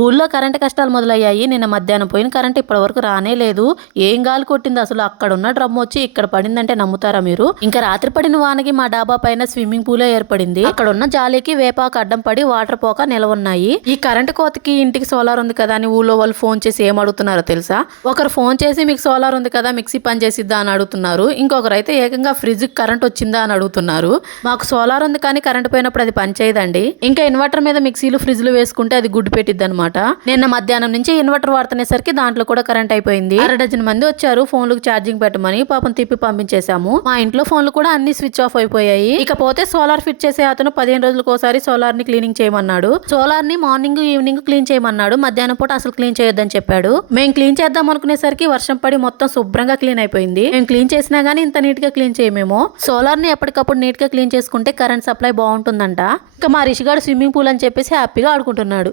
ఊళ్ళో కరెంటు కష్టాలు మొదలయ్యాయి. నిన్న మధ్యాహ్నం పోయిన కరెంట్ ఇప్పటివరకు రానే లేదు. ఏం గాలి కొట్టింది అసలు. అక్కడున్న డ్రమ్ వచ్చి ఇక్కడ పడిందంటే నమ్ముతారా మీరు? ఇంకా రాత్రి పడిన వానకి మా డాబా పైన స్విమ్మింగ్ పూలే ఏర్పడింది. అక్కడున్న జాలీకి వేపాకు అడ్డం పడి వాటర్ పోక నిలవున్నాయి. ఈ కరెంటు కోతకి ఇంటికి సోలార్ ఉంది కదా అని ఊళ్ళో వాళ్ళు ఫోన్ చేసి ఏం అడుగుతున్నారో తెలుసా? ఒకరు ఫోన్ చేసి మీకు సోలార్ ఉంది కదా మిక్సీ పని చేసిద్దా అని అడుగుతున్నారు. ఇంకొకరు అయితే ఏకంగా ఫ్రిడ్జ్ కరెంట్ వచ్చిందా అని అడుగుతున్నారు. మాకు సోలార్ ఉంది కానీ కరెంట్ పోయినప్పుడు అది పని చేయదండి. ఇంకా ఇన్వర్టర్ మీద మిక్సీలు ఫ్రిడ్జ్లు వేసుకుంటే అది గుడ్డు పెట్టిద్ది అనమాట. నిన్న మధ్యాహ్నం నుంచి ఇన్వర్టర్ వాడుతునేసరికి దాంట్లో కూడా కరెంట్ అయిపోయింది. 1/2 మంది వచ్చారు ఫోన్లకు ఛార్జింగ్ పెట్టమని. పాపం తిప్పి పంపించేశాము. మా ఇంట్లో ఫోన్లు కూడా అన్ని స్విచ్ ఆఫ్ అయిపోయాయి. ఇకపోతే సోలార్ ఫిట్ చేసే అతను 15 రోజులకు ఒకసారి సోలార్ ని క్లీనింగ్ చేయమన్నాడు. సోలార్ ని మార్నింగ్ ఈవినింగ్ క్లీన్ చేయమన్నాడు. మధ్యాహ్నం పూట అసలు క్లీన్ చేయొద్దని చెప్పాడు. మేము క్లీన్ చేద్దాం అనుకునేసరికి వర్షం పడి మొత్తం శుభ్రంగా క్లీన్ అయిపోయింది. మేము క్లీన్ చేసినా గానీ ఇంత నీట్ గా క్లీన్ చేయమేమో. సోలార్ ని ఎప్పటికప్పుడు నీట్ గా క్లీన్ చేసుకుంటే కరెంట్ సప్లై బాగుంటుందంట. ఇంకా మా రిషిగాడు స్విమ్మింగ్ పూల్ అని చెప్పేసి హ్యాపీగా ఆడుకుంటున్నాడు.